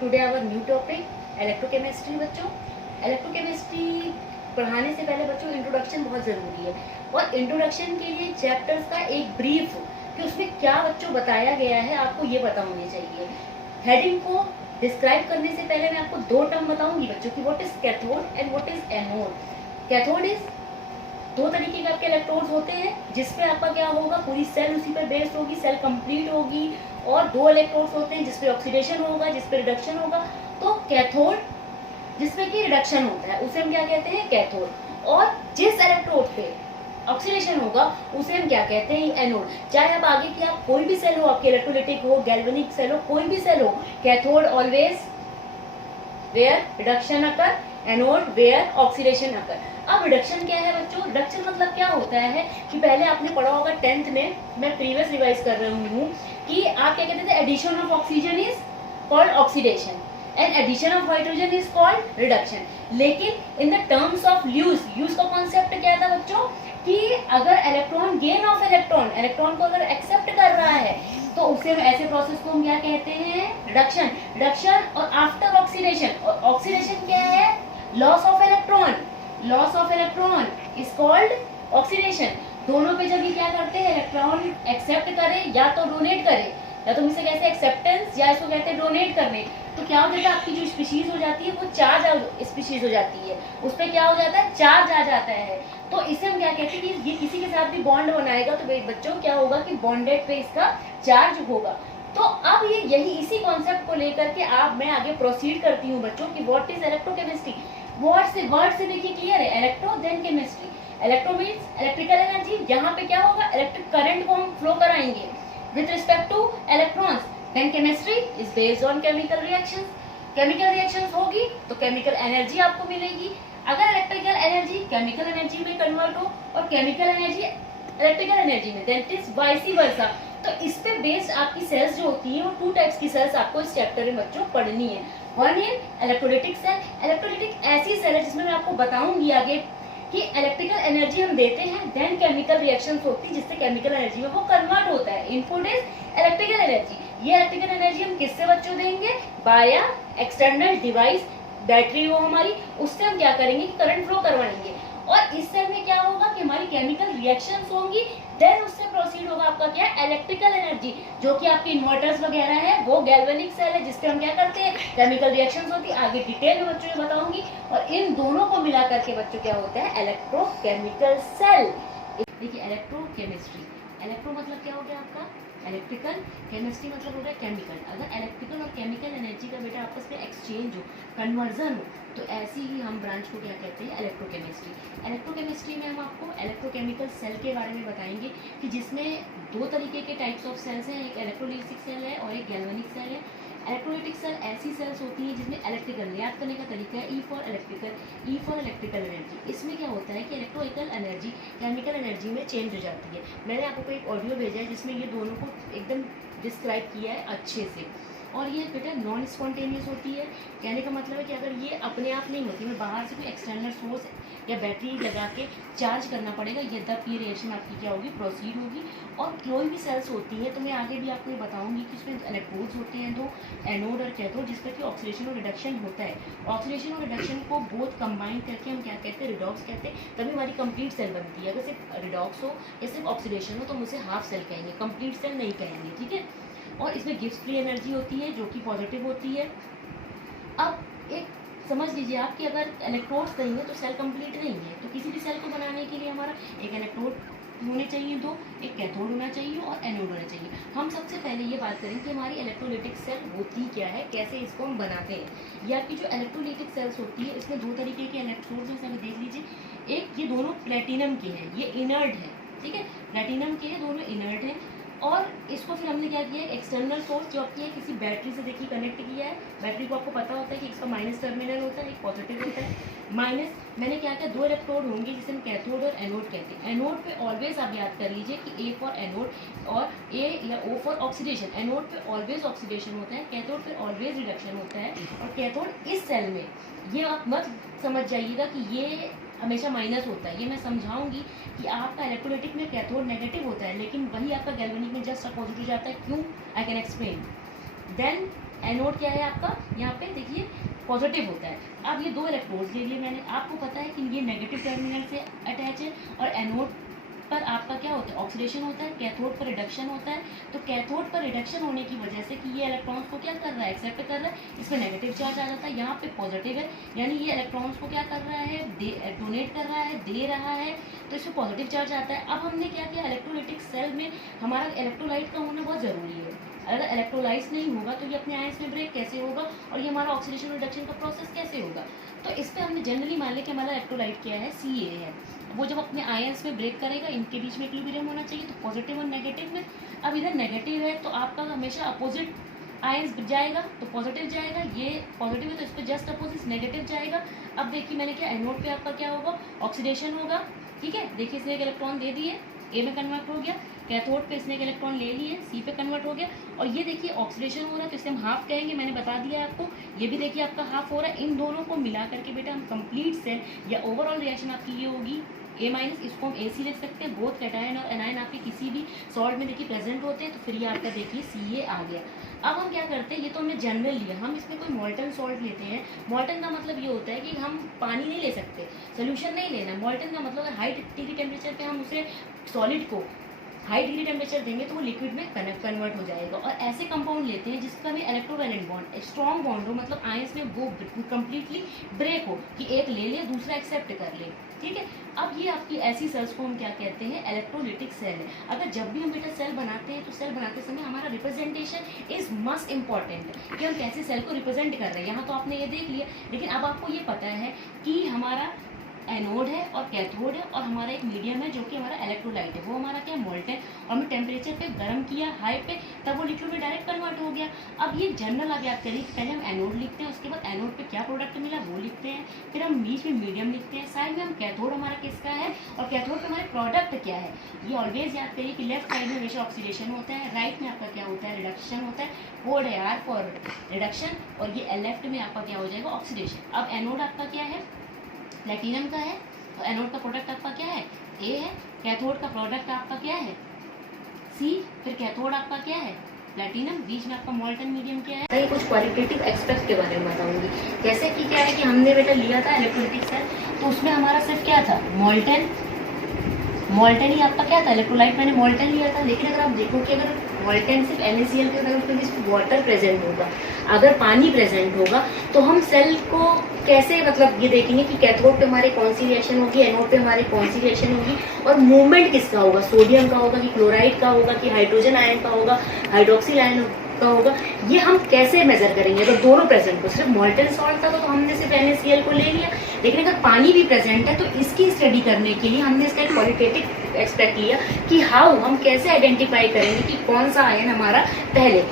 Today our new topic electrochemistry. बच्चों, electrochemistry पढ़ाने से पहले बच्चों इंट्रोडक्शन बहुत ज़रूरी है, और इंट्रोडक्शन के लिए चैप्टर्स का एक ब्रीफ कि उसमें क्या बच्चों बताया गया है आपको ये पता होनी चाहिए। हेडिंग को डिस्क्राइब करने से पहले मैं आपको दो टर्म बताऊंगी बच्चों की, what is cathode and what is anode. Cathode is दो तरीके के आपके इलेक्ट्रोड्स होते हैं, जिसपे आपका क्या होगा, पूरी सेल उसी पर बेस्ड होगी, सेल कंप्लीट होगी, और दो इलेक्ट्रोड्स होते हैं जिसपे ऑक्सीडेशन होगा, जिसपे रिडक्शन होगा। तो कैथोड जिसपे कि रिडक्शन होता है उसे हम क्या कहते हैं, कैथोड। और जिस इलेक्ट्रोड पे ऑक्सीडेशन होगा उसे हम क्या कहते हैं, एनोड। चाहे अब आगे की आप कोई भी सेल हो, आपके इलेक्ट्रोलाइटिक हो, गैल्वेनिक सेल हो, कोई भी सेल हो, cathode always where reduction occur, anode where oxidation occur. अब रिडक्शन क्या है बच्चों, रिडक्शन मतलब क्या होता है कि पहले आपने पढ़ा होगा 10th में, मैं प्रीवियस रिवाइज कर रही हूँ, कि आप क्या कहते थे, addition of oxygen is called oxidation and addition of hydrogen is called reduction. लेकिन in the terms of use का कॉन्सेप्ट क्या था बच्चों, कि अगर इलेक्ट्रॉन गेन ऑफ इलेक्ट्रॉन को अगर एक्सेप्ट कर रहा है तो उसे ऐसे प्रोसेस को हम क्या कहते हैं, रिडक्शन। और आफ्टर ऑक्सीडेशन, और ऑक्सीडेशन क्या है, loss of electron is called oxidation. दोनों पे जब ये क्या करते हैं, इलेक्ट्रॉन एक्सेप्ट करे या तो डोनेट करे, या तो इसे कहते हैं एक्सेप्टेंस या इसको कहते हैं डोनेट करने, तो क्या हो जाता है, आपकी जो स्पीशीज हो जाती है वो चार्ज स्पीशीज हो जाती है, उस पर क्या हो जाता है, चार्ज आ जाता है। तो इसे हम क्या कहते हैं कि ये किसी के साथ भी बॉन्ड बनाएगा तो बच्चों क्या होगा कि बॉन्डेड पे इसका चार्ज होगा। तो अब ये यही इसी कॉन्सेप्ट को लेकर के मैं आगे प्रोसीड करती हूँ बच्चों कि व्हाट इज इलेक्ट्रोकेमिस्ट्री। वर्ड से देखिए क्लियर है, electro then chemistry. Electro means electrical energy, यहाँ पे क्या होगा, इलेक्ट्रिक करंट को हम फ्लो कराएंगे with respect to electrons. Then chemistry is based on chemical reactions. Chemical reactions होगी तो chemical energy आपको मिलेगी। अगर electrical energy chemical energy में convert हो और chemical energy electrical energy में, then it is vice versa। तो इस पे बेस्ड आपकी सेल्स जो होती है वो टू टाइप्स की सेल्स आपको इस चैप्टर में बच्चों पढ़नी है। One in electrolytic cell. Electrolytic ऐसी सेल है जिसमें मैं आपको बताऊंगी आगे कि इलेक्ट्रिकल एनर्जी हम देते हैं, देन केमिकल रिएक्शंस होती है जिससे केमिकल एनर्जी में वो कन्वर्ट होता है। Input is electrical energy. ये इलेक्ट्रिकल एनर्जी हम किससे बच्चों देंगे, बाय एक्सटर्नल डिवाइस, बैटरी हो हमारी, उससे हम क्या करेंगे, करंट फ्लो करवाएंगे। और इस सेल में क्या होगा कि हमारी केमिकल रिएक्शंस होंगी, देन उससे प्रोसीड होगा आपका क्या, इलेक्ट्रिकल एनर्जी, जो कि आपके इन्वर्टर्स वगैरह है, वो गैल्वेनिक सेल है जिसपे हम क्या करते हैं, केमिकल रिएक्शंस होती है। आगे डिटेल में बच्चों में बताऊंगी। और इन दोनों को मिला करके बच्चों क्या होता है, इलेक्ट्रोकेमिकल सेल। देखिए इलेक्ट्रोकेमिस्ट्री, इलेक्ट्रो मतलब क्या हो गया आपका इलेक्ट्रिकल, केमिस्ट्री मतलब हो गया केमिकल। अगर इलेक्ट्रिकल और केमिकल एनर्जी का बेटा आपस में एक्सचेंज हो, कन्वर्जन हो, तो ऐसी ही हम ब्रांच को क्या कहते हैं, इलेक्ट्रोकेमिस्ट्री। इलेक्ट्रोकेमिस्ट्री में हम आपको इलेक्ट्रोकेमिकल सेल के बारे में बताएंगे कि जिसमें दो तरीके के टाइप्स ऑफ सेल्स हैं, एक इलेक्ट्रोलाइटिक सेल है और एक गैल्वेनिक सेल है। इलेक्ट्रोलाइटिक सेल ऐसी सेल्स होती हैं जिसमें इलेक्ट्रिकल याद करने का तरीका है, ई फॉर इलेक्ट्रिकल एनर्जी। इसमें क्या होता है कि इलेक्ट्रिकल एनर्जी केमिकल एनर्जी में चेंज हो जाती है। मैंने आपको एक ऑडियो भेजा है जिसमें ये दोनों को एकदम डिस्क्राइब किया है अच्छे से। और ये बेटा नॉन स्पॉन्टेनियस होती है, कहने का मतलब है कि अगर ये अपने आप नहीं होती, मैं बाहर से कोई एक्सटर्नल सोर्स या बैटरी लगा के चार्ज करना पड़ेगा, ये तब ये रिएक्शन आपकी क्या होगी, प्रोसीड होगी। और कोई भी सेल्स होती है तो मैं आगे भी आपको ये बताऊंगी कि इसमें इलेक्ट्रोड्स होते हैं दो, एनोड और कैथोड, जिसपर कि ऑक्सीडेशन और रिडक्शन होता है। ऑक्सीडेशन और रिडक्शन को बोथ कंबाइन करके हम क्या कहते हैं, रिडॉक्स कहते हैं। तभी हमारी कंप्लीट सेल बनती है। अगर सिर्फ रिडॉक्स हो या सिर्फ ऑक्सीडेशन हो तो हम उसे हाफ सेल कहेंगे, कंप्लीट सेल नहीं कहेंगे, ठीक है। और इसमें गिब्स फ्री एनर्जी होती है जो कि पॉजिटिव होती है। अब एक समझ लीजिए आप कि अगर इलेक्ट्रोड्स नहीं है तो सेल कंप्लीट नहीं है। तो किसी भी सेल को बनाने के लिए हमारा एक इलेक्ट्रोड होने चाहिए, दो, एक कैथोड होना चाहिए और एनोड होना चाहिए। हम सबसे पहले ये बात करें कि हमारी इलेक्ट्रोलाइटिक सेल होती क्या है, कैसे इसको हम बनाते हैं। ये आपकी जो इलेक्ट्रोलाइटिक सेल्स होती है इसमें दो तरीके के इलेक्ट्रोड्स हैं, देख लीजिए। एक ये दोनों प्लेटिनम के हैं, ये इनर्ट है, ठीक है, प्लेटिनम के हैं, दोनों इनर्ट हैं। और इसको फिर हमने क्या किया है, एक्सटर्नल सोर्स जो आपकी है किसी बैटरी से देखिए कनेक्ट किया है। बैटरी को आपको पता होता है कि इसका माइनस टर्मिनल होता है, एक पॉजिटिव होता है, माइनस। मैंने क्या किया, दो इलेक्ट्रोड होंगे जिसे हम कैथोड और एनोड कहते हैं। एनोड पे ऑलवेज आप याद कर लीजिए कि ए फॉर एनोड और ए या ओ फॉर ऑक्सीडेशन। एनोड पे ऑलवेज ऑक्सीडेशन होता है, कैथोड पे ऑलवेज रिडक्शन होता है। और कैथोड इस सेल में, ये आप मत समझ जाइएगा कि ये हमेशा माइनस होता है, ये मैं समझाऊंगी कि आपका इलेक्ट्रोलाइटिक में कैथोड नेगेटिव होता है, लेकिन वही आपका गैल्वेनिक में जस्ट अपोजिट हो जाता है। क्यों, I can explain. Then anode क्या है आपका, यहाँ पे देखिए पॉजिटिव होता है। अब ये 2 इलेक्ट्रोड्स ले लिए मैंने, आपको पता है कि ये नेगेटिव टर्मिनल से अटैच है, और एनोड पर आपका क्या होता है, ऑक्सीडेशन होता है, कैथोड पर रिडक्शन होता है। तो कैथोड पर रिडक्शन होने की वजह से कि ये इलेक्ट्रॉन्स को क्या कर रहा है, एक्सेप्ट कर रहा है, इसमें नेगेटिव चार्ज आ जाता है, यहाँ पे पॉजिटिव है, यानी ये इलेक्ट्रॉन्स को क्या कर रहा है, डोनेट कर रहा है, दे रहा है, तो इसमें पॉजिटिव चार्ज आता है। अब हमने क्या किया, इलेक्ट्रोलाइटिक सेल में हमारा इलेक्ट्रोलाइट का होना बहुत ज़रूरी है। अगर इलेक्ट्रोलाइट नहीं होगा तो ये अपने आयंस में ब्रेक कैसे होगा, और ये हमारा ऑक्सीडेशन रिडक्शन का प्रोसेस कैसे होगा। तो इस पर हमने जनरली मान लिया कि हमारा इलेक्ट्रोलाइट क्या है, Ca है। वो जब अपने आयंस में ब्रेक करेगा, इनके बीच में इक्विलिब्रियम होना चाहिए, तो पॉजिटिव और नेगेटिव में। अब इधर नेगेटिव है तो आपका हमेशा अपोजिट आयंस जाएगा, तो पॉजिटिव जाएगा, ये पॉजिटिव है तो इस पर जस्ट अपोजिट नेगेटिव जाएगा। अब देखिए मैंने क्या, एनोड पे आपका क्या होगा, ऑक्सीडेशन होगा, ठीक है। देखिए इसने एक इलेक्ट्रॉन दे दिए, ए में कन्वर्ट हो गया, कैथोड पे इसने एक इलेक्ट्रॉन ले लिए, सी पे कन्वर्ट हो गया, और ये देखिए ऑक्सीडेशन हो रहा है तो इसे हम हाफ कहेंगे, मैंने बता दिया है आपको। ये भी देखिए आपका हाफ हो रहा है। इन दोनों को मिला करके बेटा हम कंप्लीट सेल या ओवरऑल रिएक्शन आपकी ये होगी A माइनस, इसको हम AC लिख सकते हैं। बोथ कैटायन और एनायन आपके किसी भी सॉल्ट में देखिए प्रेजेंट होते हैं, तो फिर ये आपका देखिए Ca आ गया। अब हम क्या करते हैं, ये तो हमने जनरल लिया, हम इसमें कोई मॉल्टन सॉल्ट लेते हैं। मॉल्टन का मतलब ये होता है कि हम पानी नहीं ले सकते, सोल्यूशन नहीं लेना। मॉल्टन का मतलब हाई डिग्री टेम्परेचर पे हम उसे सॉलिड को हाई डिग्री टेम्परेचर देंगे तो वो लिक्विड में कन्वर्ट हो जाएगा। और ऐसे कंपाउंड लेते हैं जिसका भी इलेक्ट्रोवैलेंट बॉन्ड स्ट्रॉन्ग बॉन्ड हो, मतलब आयंस में वो कंप्लीटली ब्रेक हो, कि एक ले ले दूसरा एक्सेप्ट कर ले, ठीक है। अब ये आपकी ऐसी सेल्स को हम क्या कहते हैं, इलेक्ट्रोलिटिक सेल है। अगर जब भी हम बेटा सेल बनाते हैं तो सेल बनाते समय हमारा रिप्रेजेंटेशन इज मस्ट इम्पॉर्टेंट, कि हम कैसे सेल को रिप्रेजेंट कर रहे हैं। यहाँ तो आपने ये देख लिया, लेकिन अब आपको ये पता है कि हमारा एनोड है और कैथोड है, और हमारा एक मीडियम है जो कि हमारा इलेक्ट्रोलाइट है, वो हमारा क्या मोल्ट है, और हमने टेम्परेचर पे गर्म किया हाई पे, तब वो लिक्विड में डायरेक्ट कन्वर्ट हो गया। अब ये जनरल आप याद करिए, पहले हम एनोड लिखते हैं, उसके बाद एनोड पे क्या प्रोडक्ट मिला वो लिखते हैं, फिर हम बीच में मीडियम लिखते हैं, साइड में हम कैथोड हमारा किसका है और कैथोड पे हमारे प्रोडक्ट क्या है। ये ऑलवेज याद करिए कि लेफ्ट साइड में हमेशा ऑक्सीडेशन होता है, राइट में आपका क्या होता है, रिडक्शन होता है। कोड है आर फॉर रिडक्शन, और ये लेफ्ट में आपका क्या हो जाएगा, ऑक्सीडेशन। अब एनोड आपका क्या है, प्लेटिनम का है, तो एनोड का प्रोडक्ट आपका क्या है, ए है। कैथोड का प्रोडक्ट आपका क्या है, सी। फिर कैथोड आपका क्या है, प्लेटिनम। बीच में आपका मोल्टन मीडियम क्या है। कुछ क्वालिटेटिव एस्पेक्ट के बारे में बताऊंगी, जैसे कि क्या है कि हमने बेटा लिया था इलेक्ट्रोलिटिक सेल, तो उसमें हमारा सिर्फ क्या था, मोल्टन ही आपका क्या था, इलेक्ट्रोलाइट मैंने मोल्टन लिया था। लेकिन अगर आप देखो कि अगर मोल्टन सिर्फ NaCl के अगर उसमें वाटर प्रेजेंट होगा, अगर पानी प्रेजेंट होगा, तो हम सेल को कैसे मतलब ये देखेंगे कि कैथोड पे हमारी कौन सी रिएक्शन होगी, एनोड पे हमारी कौन सी रिएक्शन होगी, और मूवमेंट किसका होगा, सोडियम का होगा कि क्लोराइड का होगा कि हाइड्रोजन आयन का होगा, हाइड्रोक्सिल आयन का होगा, ये हम कैसे मेजर करेंगे। अगर दोनों प्रेजेंट हो, सिर्फ मोल्टन सॉल्ट था तो हमने सिर्फ NaCl को ले लिया, लेकिन अगर पानी भी प्रेजेंट है तो इसकी स्टडी करने के लिए हमने इसका एक क्वालिटेटिव एक्सपेक्ट लिया कि हाउ हम कैसे आइडेंटिफाई करेंगे कि कौन सा आयन हमारा पहले।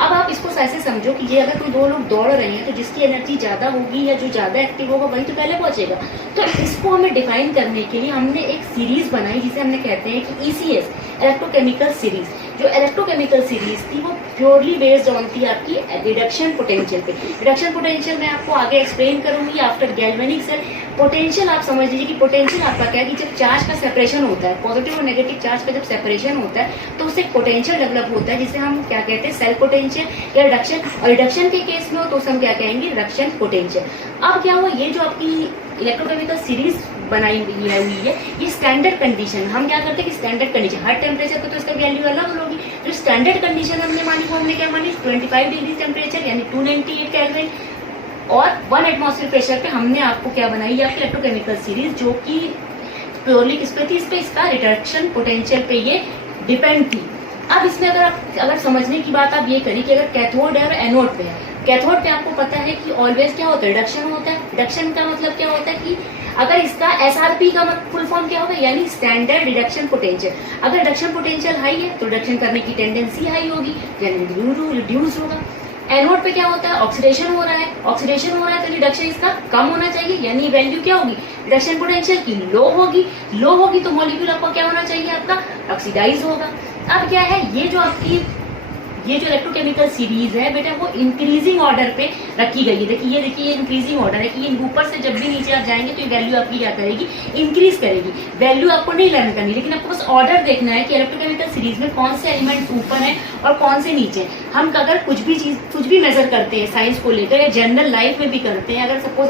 अब आप इसको ऐसे समझो कि ये अगर कोई दो लोग दौड़ रहे हैं तो जिसकी एनर्जी ज्यादा होगी या जो ज्यादा एक्टिव होगा वही तो पहले पहुंचेगा। तो इसको हमें डिफाइन करने के लिए हमने एक सीरीज बनाई जिसे हमने कहते हैं कि ECS, इलेक्ट्रोकेमिकल सीरीज। जो इलेक्ट्रोकेमिकल सीरीज थी वो प्योरली बेस्ड ऑन थी आपकी रिडक्शन पोटेंशियल पे। रिडक्शन पोटेंशियल मैं आपको आगे एक्सप्लेन करूंगी आफ्टर गैल्वेनिक सेल। पोटेंशियल आप समझ लीजिए कि पोटेंशियल आपका क्या है कि जब चार्ज का सेपरेशन होता है, पॉजिटिव और नेगेटिव चार्ज का जब सेपरेशन होता है तो उससे पोटेंशियल डेवलप होता है जिसे हम क्या कहते हैं, सेल पोटेंशियल या रिडक्शन। और रिडक्शन के केस में हो तो उसे हम क्या कहेंगे, रिडक्शन पोटेंशियल। अब क्या हुआ, ये जो आपकी इलेक्ट्रोकेमिकल सीरीज बनाई हुई है ये स्टैंडर्ड कंडीशन, हम क्या करते हैं कि स्टैंडर्ड कंडीशन हर टेम्परेचर पे तो इसका वैल्यू अलग होगी। जो स्टैंडर्ड कंडीशन हमने मानी वो हमने क्या मानी, 25 डिग्री टेम्परेचर यानी 298 केल्विन और 1 एटमॉस्फेयर प्रेशर पे हमने आपको क्या बनाई, आपकी इलेक्ट्रोकेमिकल सीरीज, जो कि प्योरली किस पे थी, इस पे इसका रिडक्शन पोटेंशियल पे ये डिपेंड थी। अब इसमें अगर समझने की बात आप ये करिए कि अगर कैथोड है और एनोड पे है, कैथोड पे आपको पता है कि ऑलवेज क्या होता है, रिडक्शन होता है। रिडक्शन का मतलब क्या होता है कि अगर इसका SRP का फुल फॉर्म क्या होगा, यानी स्टैंडर्ड रिडक्शन पोटेंशियल। अगर रिडक्शन पोटेंशियल हाई है तो रिडक्शन करने की टेंडेंसी हाई होगी, यानी रिड्यूस होगा। एनोड पे क्या होता है, ऑक्सीडेशन हो रहा है, ऑक्सीडेशन हो रहा है तो रिडक्शन इसका कम होना चाहिए, यानी वैल्यू क्या होगी, रिडक्शन पोटेंशियल की लो होगी तो मॉलिक्यूल आपका क्या होना चाहिए, आपका ऑक्सीडाइज होगा। अब क्या है, ये जो इलेक्ट्रोकेमिकल सीरीज है बेटा वो इंक्रीजिंग ऑर्डर पे रखी गई है। देखिए ये इंक्रीजिंग ऑर्डर है कि ये ऊपर से जब भी नीचे आप जाएंगे तो ये वैल्यू आपकी क्या करेगी, इंक्रीज करेगी। वैल्यू आपको नहीं लर्न करनी, लेकिन आपको बस ऑर्डर देखना है कि इलेक्ट्रोकेमिकल सीरीज में कौन से एलिमेंट्स ऊपर हैं और कौन से नीचे। हम अगर कुछ भी मेजर करते हैं साइंस को लेकर या जनरल लाइफ में भी करते हैं, अगर सपोज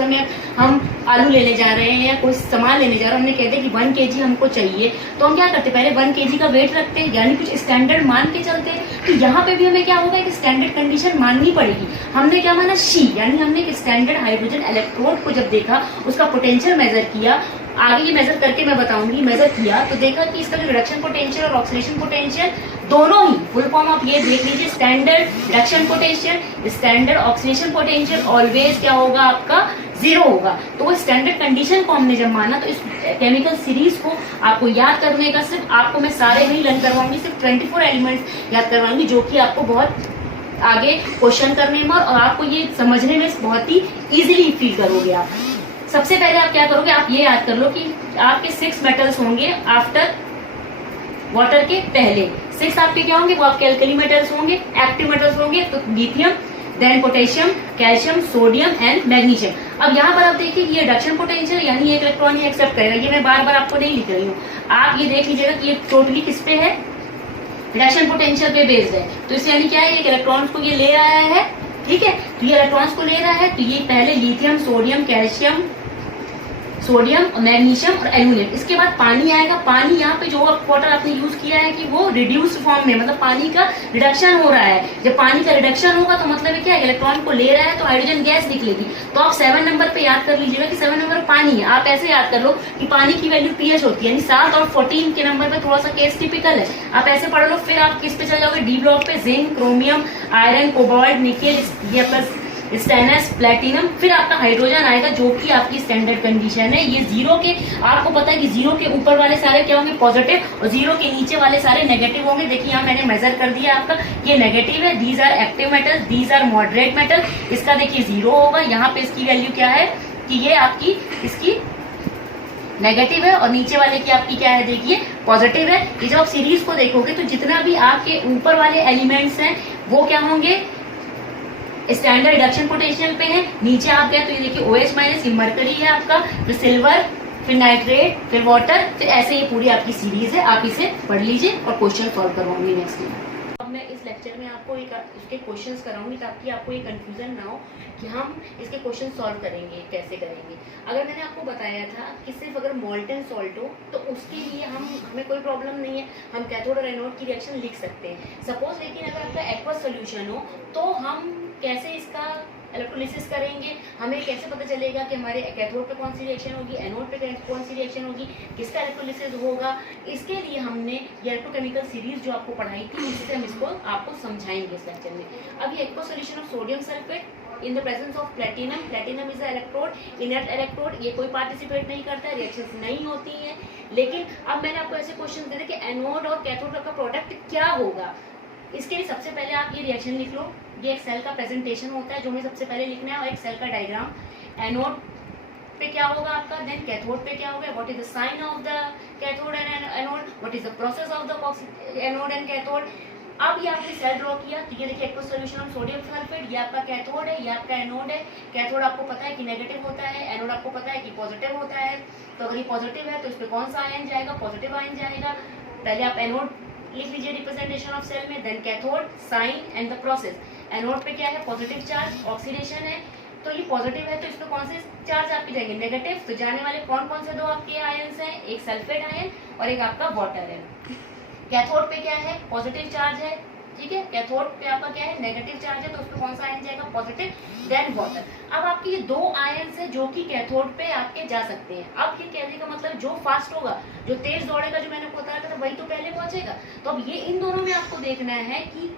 हम आलू लेने जा रहे हैं या कोई सामान लेने जा रहे हैं, हमने कहते हैं कि 1 kg हमको चाहिए, तो हम क्या करते हैं, पहले 1 kg का वेट रखते हैं, यानी कुछ स्टैंडर्ड मान के चलते हैं। तो यहाँ पे भी हमें क्या होगा, एक स्टैंडर्ड कंडीशन माननी पड़ेगी। हमने क्या माना, शी, यानी हमने एक स्टैंडर्ड हाइड्रोजन इलेक्ट्रोड को जब देखा, उसका पोटेंशियल मेजर किया, आगे ये मेजर करके मैं बताऊंगी, मेजर किया तो देखा कि इसका जो रिडक्शन पोटेंशियल और ऑक्सीडेशन पोटेंशियल दोनों ही, फुल फॉर्म आप ये देख लीजिए, standard reduction potential, standard oxidation potential always क्या होगा आपका, 0 होगा। तो वो स्टैंडर्ड कंडीशन को हमने जब माना, तो इस केमिकल सीरीज को आपको याद करने का, सिर्फ आपको मैं सारे नहीं लर्न करवाऊंगी, सिर्फ 24 एलिमेंट्स याद करवाऊंगी, जो कि आपको बहुत आगे क्वेश्चन करने में और आपको ये समझने में बहुत ही इजीली फील करोगे आप। सबसे पहले आप क्या करोगे, आप ये याद कर लो कि आपके 6 मेटल्स होंगे आफ्टर वाटर के पहले। 6 आपके क्या होंगे, वो आपके अल्कली मेटल्स होंगे, एक्टिव मेटल्स होंगे, तो lithium, then potassium, calcium, sodium and magnesium. अब यहाँ पर आप देखिए कि ये रिडक्शन पोटेंशियल, यानी एक इलेक्ट्रॉन ये एक्सेप्ट करेगा, ये मैं बार बार आपको नहीं लिख रही हूँ, आप ये देख लीजिएगा कि ये टोटली किस पे है, रिडक्शन पोटेंशियल पे बेस्ड है। तो इससे यानी क्या है, एक इलेक्ट्रॉन्स को ये ले रहा है, ठीक है, तो ये इलेक्ट्रॉन्स को ले रहा है, तो ये पहले lithium, sodium, calcium, sodium, magnesium और एल्यूमिनियम, इसके बाद पानी आएगा। पानी यहाँ पे जो वाटर आपने यूज किया है कि वो रिड्यूस्ड फॉर्म में, मतलब पानी का रिडक्शन हो रहा है। जब पानी का रिडक्शन होगा तो मतलब है क्या, इलेक्ट्रॉन को ले रहा है तो हाइड्रोजन गैस निकलेगी। तो आप 7 नंबर पे याद कर लीजिएगा कि 7 नंबर पानी है। आप ऐसे याद कर लो कि पानी की वैल्यू pH होती है, यानी 7 और 14 के नंबर पे थोड़ा सा केस टिपिकल है, आप ऐसे पढ़ लो। फिर आप किस पे चले जाओगे, डी ब्लॉक पे, zinc, chromium, iron, cobalt, nickel, ये प्लस स्टेनस, प्लेटिनम, फिर आपका हाइड्रोजन आएगा जो कि आपकी स्टैंडर्ड कंडीशन है। ये 0 के, आपको पता है कि 0 के ऊपर वाले सारे क्या होंगे, पॉजिटिव, और 0 के नीचे वाले सारे नेगेटिव होंगे। देखिए यहाँ मैंने मेजर कर दिया आपका, ये नेगेटिव है, these are active metal, these are moderate metal, इसका देखिए 0 होगा। यहाँ पे इसकी वैल्यू क्या है कि ये आपकी इसकी नेगेटिव है, और नीचे वाले की आपकी क्या है, देखिए पॉजिटिव है। ये जब आप सीरीज को देखोगे तो जितना भी आपके ऊपर वाले एलिमेंट्स हैं वो क्या होंगे, स्टैंडर्ड रिडक्शन पोटेंशियल पे है। नीचे आप गए तो ये देखिए OH माइनस, ये मरकरी है आपका, फिर सिल्वर, फिर नाइट्रेट, फिर वाटर, फिर ऐसे ये पूरी आपकी सीरीज है। आप इसे पढ़ लीजिए और क्वेश्चन सॉल्व करवाऊंगी नेक्स्ट में। अब मैं इस लेक्चर में आपको इसके क्वेश्चंस कराऊंगी ताकि आपको ये कंफ्यूजन ना हो कि हम इसके क्वेश्चन सॉल्व करेंगे कैसे करेंगे। अगर मैंने आपको बताया था कि सिर्फ अगर मोल्टन सॉल्ट हो तो उसके लिए हमें कोई प्रॉब्लम नहीं है, हम कैथोड और एनोड की रिएक्शन लिख सकते हैं सपोज। लेकिन अगर आपका एक्वस सोल्यूशन हो तो हम कैसे इसका इलेक्ट्रोलिसिस करेंगे, हमें कैसे पता चलेगा कि हमारे कैथोड पे कौन सी रिएक्शन होगी, एनोड पे कौन सी रिएक्शन होगी, किसका इलेक्ट्रोलिसिस होगा। इसके लिए हमने ये इलेक्ट्रोकेमिकल सीरीज जो आपको पढ़ाई थी, उससे हम इसको आपको समझाएंगे इस लेक्चर में। अब ये aqueous solution of sodium sulphate in the presence of platinum, platinum is a electrode, inert electrode, ये कोई पार्टिसिपेट नहीं करता है, रिएक्शंस नहीं होती हैं। लेकिन अब मैंने आपको ऐसे क्वेश्चन दे दिए कि एनोड और कैथोड का प्रोडक्ट क्या होगा। इसके लिए सबसे पहले आप ये रिएक्शन लिख लो, ये एक सेल का प्रेजेंटेशन होता है जो हमें सबसे पहले लिखना है, और एक सेल का डायग्राम। एनोड पे क्या होगा आपका, देन कैथोड पे क्या होगा, what is the sign of the cathode and anode, what is the process of the anode and cathode. अब ये आपने सेल ड्रॉ किया तो ये देखिए aqueous solution of sodium sulphate, ये आपका कैथोड है, ये आपका एनोड है। कैथोड आपको पता है कि नेगेटिव होता है, एनोड आपको पता है कि पॉजिटिव होता है। तो अगर ये पॉजिटिव है तो इस पे कौन सा आयन जाएगा, पॉजिटिव आयन जाएगा। पहले आप एनोड लिख लीजिए रिप्रेजेंटेशन ऑफ सेल में, then cathode, sign and the process. Anode पे क्या है, पॉजिटिव चार्ज, ऑक्सीडेशन है, तो ये पॉजिटिव है तो इसमें कौन से चार्ज आपके जाएंगे, नेगेटिव। तो जाने वाले कौन कौन से दो आपके आयन्स हैं, एक सल्फेट आयन और एक आपका वाटर है। कैथोड पे क्या है, पॉजिटिव चार्ज है, ठीक है। कैथोड पे आपका क्या है, नेगेटिव चार्ज है, तो उसमें कौन सा आयन जाएगा, पॉजिटिव, देन वाटर। अब आपके ये दो आयन्स हैं जो कि कैथोड पे आपके जा सकते हैं। अब ये कहने का मतलब जो फास्ट होगा, जो तेज दौड़ेगा, जो मैंने बताया था वही तो पहले पहुंचेगा। तो अब ये इन दोनों में आपको देखना है कि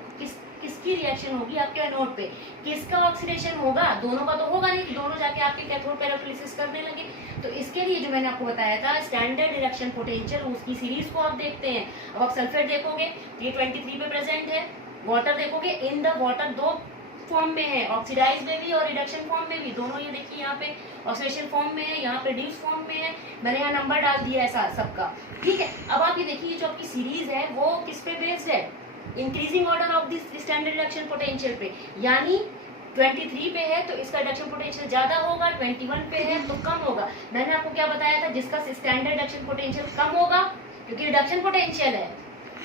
किसकी रिएक्शन होगी आपके एनोड पे, किसका ऑक्सीडेशन होगा, दोनों का तो होगा नहीं, दोनों जाके आपके कैथोड पे इलेक्ट्रोलिसिस करने लगे। तो इसके लिए जो मैंने आपको बताया था स्टैंडर्ड रिडक्शन पोटेंशियल, उसकी सीरीज को आप देखते हैं। अब आप सल्फेट देखोगे ये 23 पे प्रेजेंट है, वाटर देखोगे इन द वाटर दो फॉर्म में है, ऑक्सीडाइज में भी और रिडक्शन फॉर्म में भी, दोनों ये देखिए यहाँ पे ऑक्सीडेशन फॉर्म में है, यहाँ पे रिड्यूस फॉर्म में है। मैंने यहाँ नंबर डाल दिया है सबका, ठीक है। अब आप ये देखिए जो आपकी सीरीज है वो किस पे बेस्ड है, increasing order of this standard reduction potential पे, यानी 23 पे है तो इसका रिडक्शन पोटेंशियल ज्यादा होगा, 21 पे है तो कम होगा। मैंने आपको क्या बताया था, जिसका स्टैंडर्ड रिडक्शन पोटेंशियल कम होगा क्योंकि रिडक्शन पोटेंशियल है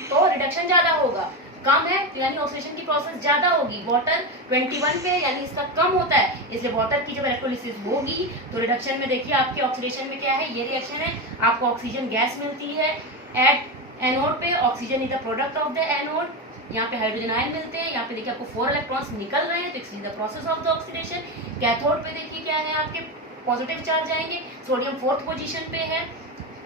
तो रिडक्शन ज्यादा होगा, कम है तो यानी ऑक्सीडेशन की प्रोसेस ज्यादा होगी। वाटर 21 पे यानी इसका कम होता है, इसलिए वाटर की जब इलेक्ट्रोलिसिस होगी तो रिडक्शन में देखिए आपके ऑक्सीडेशन में क्या है, ये रिएक्शन है, आपको ऑक्सीजन गैस मिलती है। एट एनोड पे oxygen is the product of the anode, यहाँ पे हाइड्रोजन आयन मिलते हैं, यहाँ पे देखिए आपको 4 इलेक्ट्रॉन्स निकल रहे हैं तो it's the process of the oxidation. Cathode पे देखिए क्या है, आपके पॉजिटिव चार्ज आएंगे, सोडियम 4th पोजीशन पे है,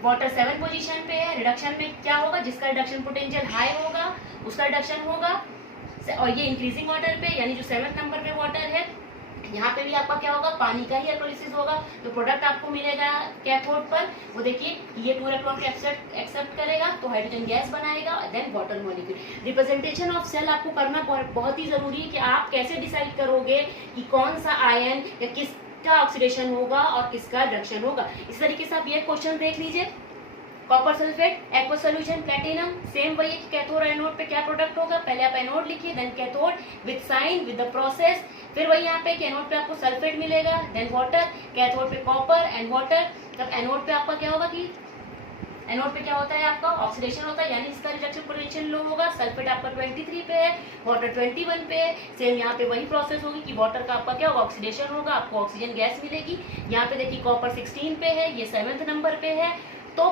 वाटर 7th पोजीशन पे है। रिडक्शन में क्या होगा, जिसका रिडक्शन पोटेंशियल हाई होगा उसका रिडक्शन होगा, और ये इंक्रीजिंग वाटर पे यानी जो 7th नंबर पे वाटर है, यहाँ पे भी आपका क्या होगा, पानी का ही इलेक्ट्रोलिसिस होगा। तो प्रोडक्ट आपको मिलेगा कैथोड पर, वो देखिए ये 2 इलेक्ट्रॉन को एक्सेप्ट करेगा तो हाइड्रोजन गैस बनाएगा, then water molecule. Representation of cell आपको करना बहुत ही जरूरी है कि आप कैसे डिसाइड करोगे कि कौन सा आयन या किसका ऑक्सीडेशन होगा और किसका रिडक्शन होगा। इस तरीके से आप ये क्वेश्चन देख लीजिए। Copper sulphate aqua solution platinum, same वही कैथोड एनोड पे क्या प्रोडक्ट होगा, पहले आप एनोड लिखिए then cathode with sign with the process, फिर वही यहाँ पे एनोड पे आपको सल्फेट मिलेगा, देन वाटर, कैथोड पे कॉपर एंड वाटर। तब एनोड पे आपका क्या होगा कि एनोड पे क्या होता है, आपका ऑक्सीडेशन होता है यानी इसका रिडक्शन पोटेंशियल लो होगा। सल्फेट आपका 23 पे है, वाटर 21 पे है, सेम यहाँ पे वही प्रोसेस होगी कि वाटर का आपका क्या होगा, ऑक्सीडेशन होगा, आपको ऑक्सीजन गैस मिलेगी। यहाँ पे देखिए कॉपर 16 पे है, ये 7th नंबर पे है, तो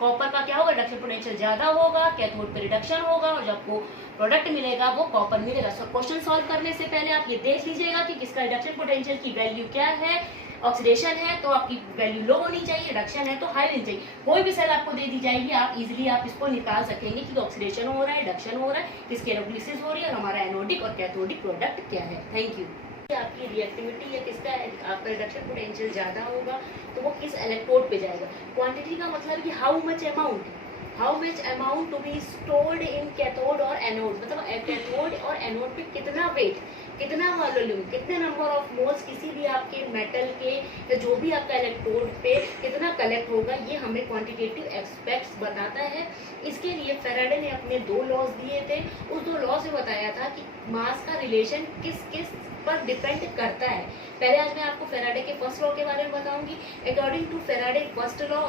कॉपर का क्या होगा, रिडक्शन पोटेंशियल ज्यादा होगा, कैथोड पे रिडक्शन होगा और जब आपको प्रोडक्ट मिलेगा वो कॉपर मिलेगा। सो क्वेश्चन सॉल्व करने से पहले आप ये देख लीजिएगा कि किसका रिडक्शन पोटेंशियल की वैल्यू क्या है। ऑक्सीडेशन है तो आपकी वैल्यू लो होनी चाहिए, रिडक्शन है तो हाई होनी चाहिए। कोई भी सेल आपको दे दी जाएगी, आप इजीली आप इसको निकाल सकेंगे कि ऑक्सीडेशन हो रहा है, रिडक्शन हो रहा है, किसकी इलेक्ट्रोलिसिस हो रही है और हमारा एनोडिक और कैथोडिक प्रोडक्ट क्या है। Thank you. आपकी रिएक्टिविटी या किसका आपका रिडक्शन पोटेंशियल ज्यादा होगा तो वो किस इलेक्ट्रोड पे जाएगा। क्वांटिटी का मतलब कि how much amount to be stored in cathode और एनोड, मतलब कैथोड और एनोड पे कितना वेट, कितना वॉल्यूम, कितने नंबर ऑफ मोल्स किसी भी आपके मेटल के या जो भी आपका इलेक्ट्रोड पे कितना कलेक्ट होगा, ये हमें क्वांटिटेटिव एस्पेक्ट्स बताता है। इसके लिए फेराडे ने अपने 2 लॉज दिए थे, उस 2 लॉ से बताया था कि मास का रिलेशन किस किस पर डिपेंड करता है। पहले आज मैं आपको फेराडे के फर्स्ट लॉ के बारे में बताऊंगी। According to Faraday first law,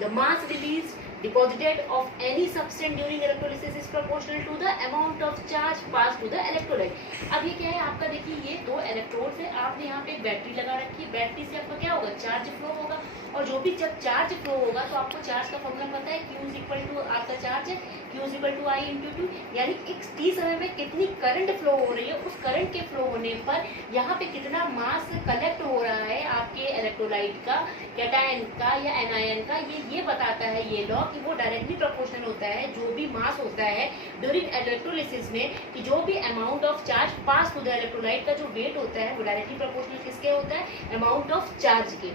the mass release deposited of any substance during electrolysis is proportional to the amount of charge passed to the electrolyte। अब ये क्या है आपका, देखिए ये 2 इलेक्ट्रोड है, आपने यहाँ पे बैटरी लगा रखी है, बैटरी से आपका क्या होगा, चार्ज फ्लो होगा, और जो भी जब चार्ज फ्लो होगा तो आपको चार्ज का फॉर्मूला पता है, Q इक्वल टू आपका चार्ज है, Q equal to I into 2, यानी एक t समय में कितनी करंट फ्लो हो रही है, उस करंट के फ्लो होने पर यहाँ पे कितना मास कलेक्ट हो रहा है आपके इलेक्ट्रोलाइट का, कैटायन का या एनायन का, ये बताता है ये लॉ कि वो डायरेक्टली प्रोपोर्शनल होता है जो भी मास होता है ड्यूरिंग इलेक्ट्रोलिसिस में, कि जो भी amount of charge pass to the electrolyte का जो वेट होता है वो डायरेक्टली प्रोपोर्शनल किसके होता है, अमाउंट ऑफ चार्ज के।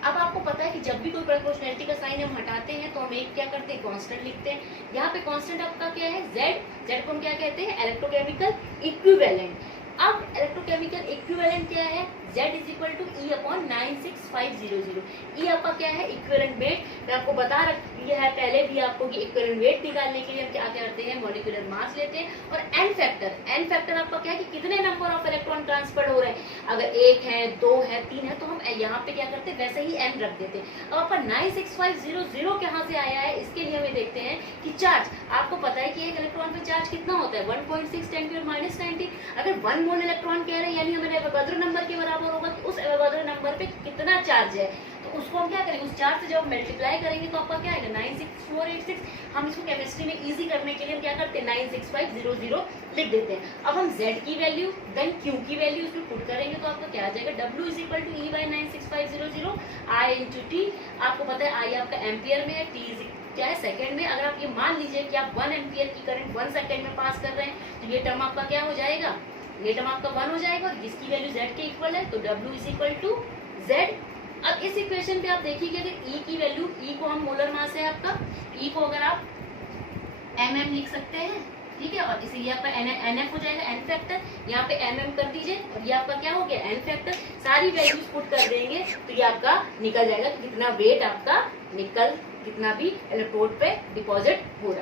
अब आपको पता है कि जब भी कोई प्रोपोर्शनैलिटी का साइन हम हटाते हैं तो हम एक क्या करते हैं, कांस्टेंट लिखते हैं। यहाँ पे कांस्टेंट आपका क्या है, Z को हम क्या कहते हैं, इलेक्ट्रोकेमिकल इक्विवेलेंट। अब इलेक्ट्रोकेमिकल इक्विवेलेंट क्या है, Z is equal to E upon 96500। E आपका क्या है, इक्विवेलेंट वेट। मैं आपको बता रखी है पहले भी आपको कि इक्विवेलेंट वेट निकालने के लिए हम क्या करते हैं, मॉलिक्यूलर मास लेते हैं। और एन फैक्टर आपका क्या है कि कितने नंबर ऑफ इलेक्ट्रॉन ट्रांसफर हो रहे हैं, अगर 1 है, 2 है, 3 है तो हम यहाँ पे क्या करते हैं, वैसे ही n रख देते हैं। अब आपका 96500 कहाँ से आया है, इसके लिए हमें देखते हैं कि चार्ज, आपको पता है कि एक इलेक्ट्रॉन पे चार्ज कितना होता है, 1.6 10⁻⁻⁹। अगर 1 मोल इलेक्ट्रॉन कह रहे हैं यानी हमें एवोगाड्रो नंबर के बराबर होगा कि उस एवोगाड्रो नंबर पे कितना चार्ज है, तो उसको हम क्या करेंगे, उस चार्ज से जब मल्टीप्लाई करेंगे तो आपका क्या आएगा, 96486। हम इसको केमिस्ट्री में इजी करने के लिए हम क्या करते हैं, 96500 लिख देते हैं। अब हम Z की वैल्यू देन Q की वैल्यू इसमें पुट करेंगे तो आपका क्या आ जाएगा, W is equal to E by 96500 I into T। आपको पता है I आपका एम्पियर में है, T इज क्या है, सेकंड में। अगर आप ये मान लीजिए कि आप 1 एम्पियर की करंट 1 सेकंड में पास कर रहे हैं तो ये टर्म आपका क्या हो जाएगा, ये टर्म आपका 1 हो जाएगा, और जिसकी वैल्यू Z के इक्वल है तो W is equal to Z। अब इस इक्वेशन पे आप देखिए अगर E की वैल्यू, E को हम मोलर मास है आपका, E को अगर आप mm लिख सकते हैं, ठीक है, और इसे ये आपका NF हो जाएगा, N फैक्टर, यहाँ पे mm कर दीजिए और ये आपका क्या हो गया, N फैक्टर। सारी वैल्यूज पुट कर देंगे तो ये आपका निकल जाएगा कि कितना वेट आपका निकल, कितना भी इलेक्ट्रोड पे डिपॉजिट हो रहा है।